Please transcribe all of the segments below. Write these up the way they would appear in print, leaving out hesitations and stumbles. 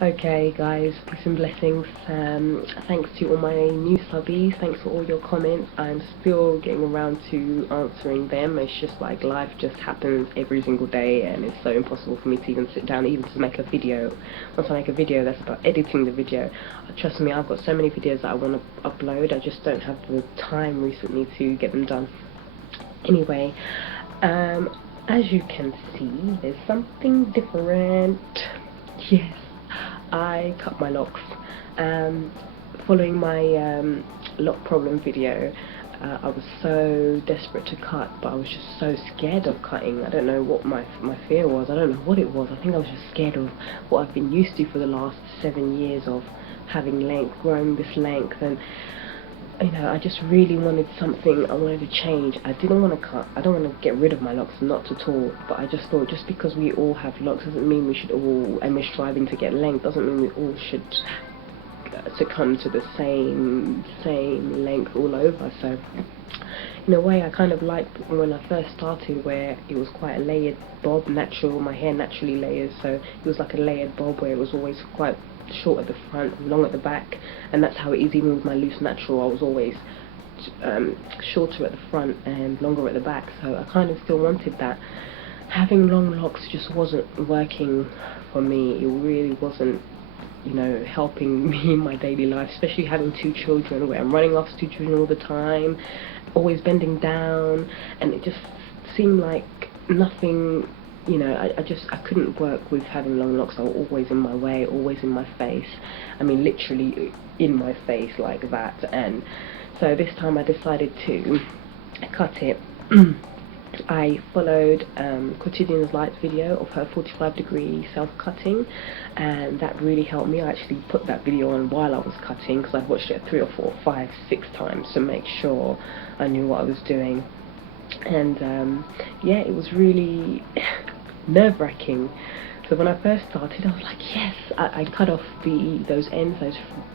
Okay guys, peace and blessings. Thanks to all my new subbies, thanks for all your comments. I'm still getting around to answering them. It's just like life just happens every single day and it's so impossible for me to even sit down, even to make a video. Once I make a video, that's about editing the video. Trust me, I've got so many videos that I want to upload, I just don't have the time recently to get them done. Anyway, as you can see, there's something different. Yes, I cut my locks. Following my lock problem video, I was so desperate to cut, but I was just so scared of cutting. I don't know what my fear was. I don't know what it was. I think I was just scared of what I've been used to for the last 7 years of having length, growing this length, and you know, I just really wanted something. I wanted to change. I didn't want to cut. I don't want to get rid of my locks, not at all. But I just thought, just because we all have locks doesn't mean we should all, and we're striving to get length, doesn't mean we all should succumb to the same length all over. So in a way, I kind of liked when I first started, where it was quite a layered bob, natural. My hair naturally layers, so it was like a layered bob where it was always quite short at the front, long at the back, and that's how it is even with my loose natural. I was always shorter at the front and longer at the back, so I kind of still wanted that. Having long locks just wasn't working for me. It really wasn't, you know, helping me in my daily life, especially having 2 children where I'm running after 2 children all the time, always bending down, and it just seemed like nothing, you know, I couldn't work with having long locks. They were always in my way, always in my face. I mean, literally in my face like that. And so this time I decided to cut it. I followed Quotidianlight's video of her 45-degree self-cutting, and that really helped me. I actually put that video on while I was cutting, because I've watched it 3 or 4, 5, 6 times to make sure I knew what I was doing. And yeah, it was really nerve-wracking. So when I first started, I was like, yes. I cut off those ends,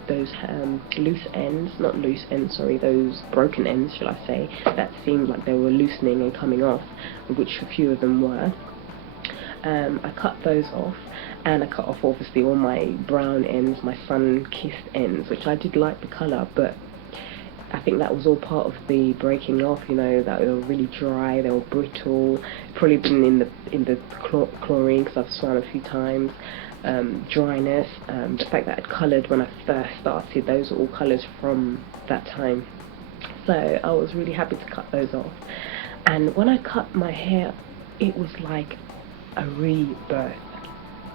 those loose ends, not loose ends, sorry, those broken ends, shall I say, that seemed like they were loosening and coming off, which a few of them were. I cut those off, and I cut off obviously all my brown ends, my sun-kissed ends, which I did like the colour, but I think that was all part of the breaking off, you know, that they were really dry, they were brittle, probably been in the chlorine, because I've swam a few times. Dryness, the fact that I'd coloured when I first started, those are all colours from that time. So I was really happy to cut those off. And when I cut my hair, it was like a rebirth.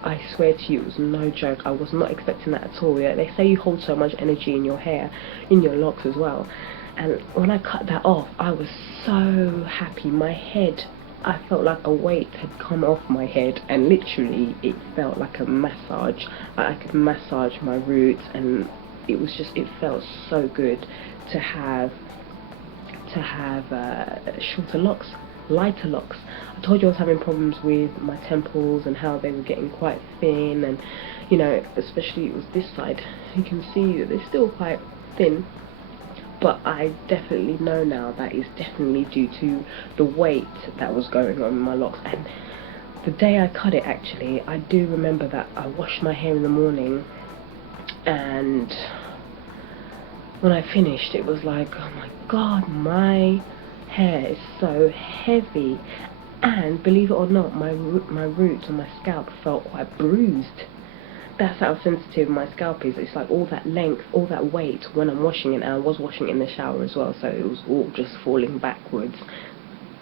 I swear to you, it was no joke. I was not expecting that at all. Yeah, they say you hold so much energy in your hair, in your locks as well. And when I cut that off, I was so happy. My head, I felt like a weight had come off my head, and literally it felt like a massage. I could massage my roots, and it was just, it felt so good to have shorter locks, lighter locks. I told you I was having problems with my temples and how they were getting quite thin, and you know, especially it was this side. You can see that they're still quite thin, but I definitely know now that is definitely due to the weight that was going on in my locks. And the day I cut it, actually, I do remember that I washed my hair in the morning, and when I finished, it was like, oh my god, my hair is so heavy. And believe it or not, my roots on my scalp felt quite bruised. That's how sensitive my scalp is. It's like all that length, all that weight when I'm washing it, and I was washing it in the shower as well, so it was all just falling backwards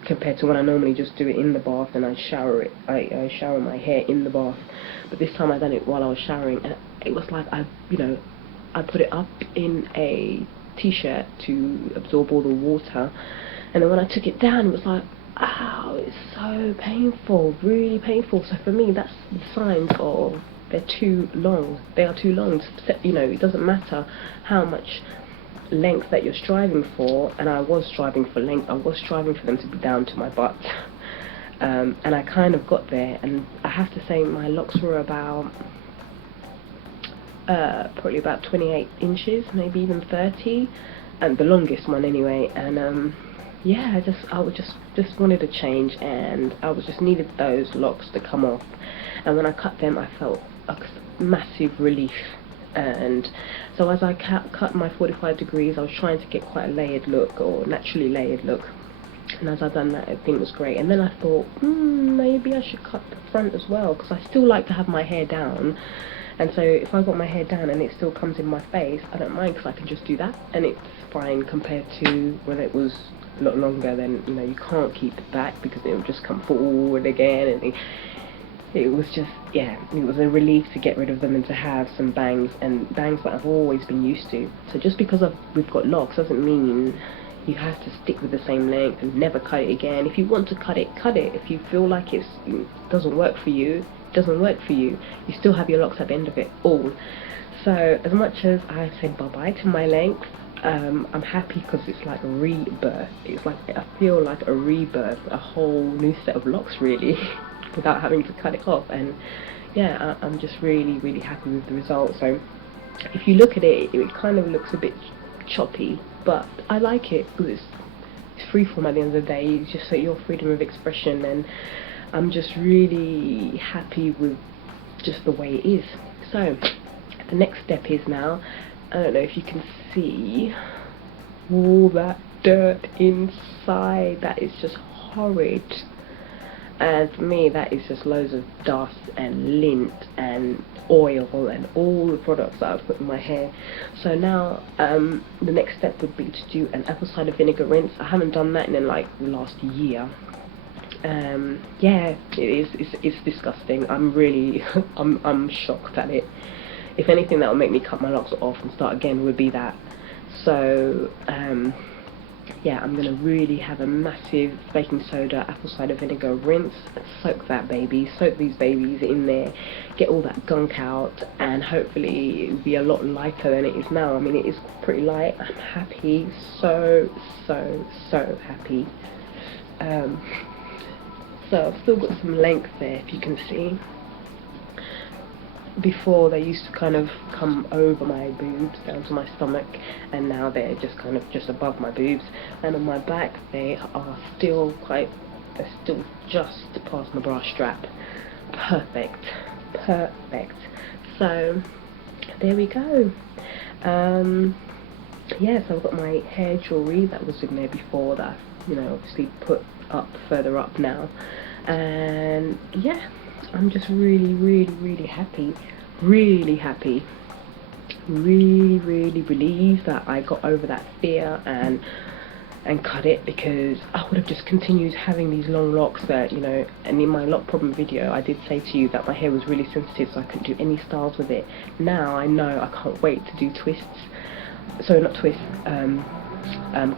compared to when I normally just do it in the bath and I shower it. I shower my hair in the bath, but this time I done it while I was showering, and it was like I put it up in a t-shirt to absorb all the water, and then when I took it down, it was like, ow, it's so painful, really painful. So for me, that's the signs of they're too long. They are too long. You know, it doesn't matter how much length that you're striving for, and I was striving for length. I was striving for them to be down to my butt, and I kind of got there. And I have to say, my locks were about probably about 28 inches, maybe even 30, and the longest one anyway. And yeah, I was just wanted a change, and I was just needed those locks to come off. And when I cut them, I felt a massive relief. And so as I cut my 45 degrees, I was trying to get quite a layered look, or naturally layered look, and as I done that, I think it was great. And then I thought, maybe I should cut the front as well, because I still like to have my hair down. And so if I got my hair down and it still comes in my face, I don't mind, because I can just do that and it's fine, compared to when it was a lot longer. Then, you know, you can't keep it back because it will just come forward again, and it was just, yeah, it was a relief to get rid of them and to have some bangs, and bangs that I've always been used to. So just because we've got locks doesn't mean you have to stick with the same length and never cut it again. If you want to cut it, cut it. If you feel like it doesn't work for you, it doesn't work for you. You still have your locks at the end of it all. So as much as I said bye-bye to my length, I'm happy, because it's like a rebirth. It's like, I feel like a rebirth, a whole new set of locks really, without having to cut it off. And yeah, I'm just really, really happy with the result. So if you look at it, it kind of looks a bit choppy, but I like it because it's freeform at the end of the day. It's just your freedom of expression, and I'm just really happy with just the way it is. So the next step is now, I don't know if you can see all that dirt inside. That is just horrid. And for me, that is just loads of dust and lint and oil and all the products that I've put in my hair. So now the next step would be to do an apple cider vinegar rinse. I haven't done that in like the last year. Yeah, it's disgusting. I'm really I'm shocked at it. If anything that will make me cut my locks off and start again would be that. So yeah, I'm gonna really have a massive baking soda apple cider vinegar rinse. Soak that baby, soak these babies in there, get all that gunk out, and hopefully it'll be a lot lighter than it is now. I mean, it is pretty light. I'm happy, so happy. So I've still got some length there, if you can see. Before, they used to kind of come over my boobs down to my stomach, and now they're just kind of just above my boobs. And on my back, they are still they're still just past my bra strap. Perfect. So there we go. Yeah, so I've got my hair jewellery that was in there before, that I've, you know, obviously put up further up now. And yeah, I'm just really happy, really relieved that I got over that fear and cut it, because I would have just continued having these long locks that, you know. And in my lock problem video, I did say to you that my hair was really sensitive, so I couldn't do any styles with it. Now I know I can't wait to do twists, so not twists,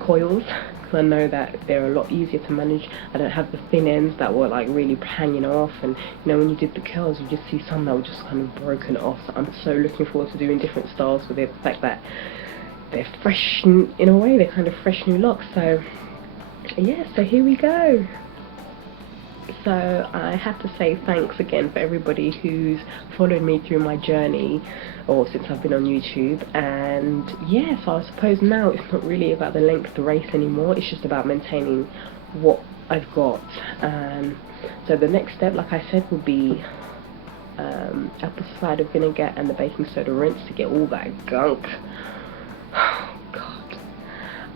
coils, because I know that they're a lot easier to manage. I don't have the thin ends that were like really hanging off, and you know, when you did the curls, you just see some that were just kind of broken off. So I'm so looking forward to doing different styles with it. The fact that they're fresh, in a way, they're kind of fresh new locks. So yeah, so here we go. So I have to say thanks again for everybody who's followed me through my journey, or since I've been on YouTube. And yeah, so I suppose now it's not really about the length race anymore, it's just about maintaining what I've got. So the next step, like I said, will be apple cider vinegar and the baking soda rinse to get all that gunk. Oh god,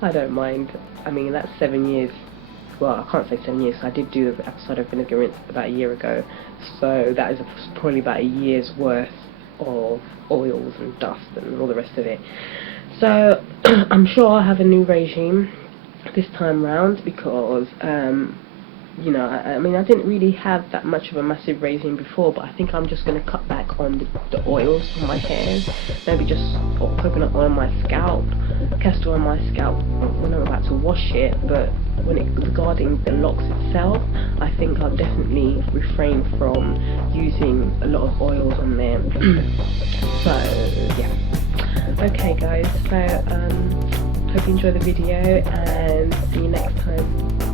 I don't mind. I mean, that's 7 years. Well, I can't say 7 years, so I did do the apple cider vinegar rinse about a year ago, so that is probably about a year's worth of oils and dust and all the rest of it. So I'm sure I'll have a new regime this time round, because you know, I mean, I didn't really have that much of a massive regime before, but I think I'm just going to cut back on the oils on my hair. Maybe just put coconut oil on my scalp, castor oil on my scalp when I'm about to wash it. But regarding the locks itself, I think I'll definitely refrain from using a lot of oils on there. So yeah, okay guys, so hope you enjoy the video, and see you next time.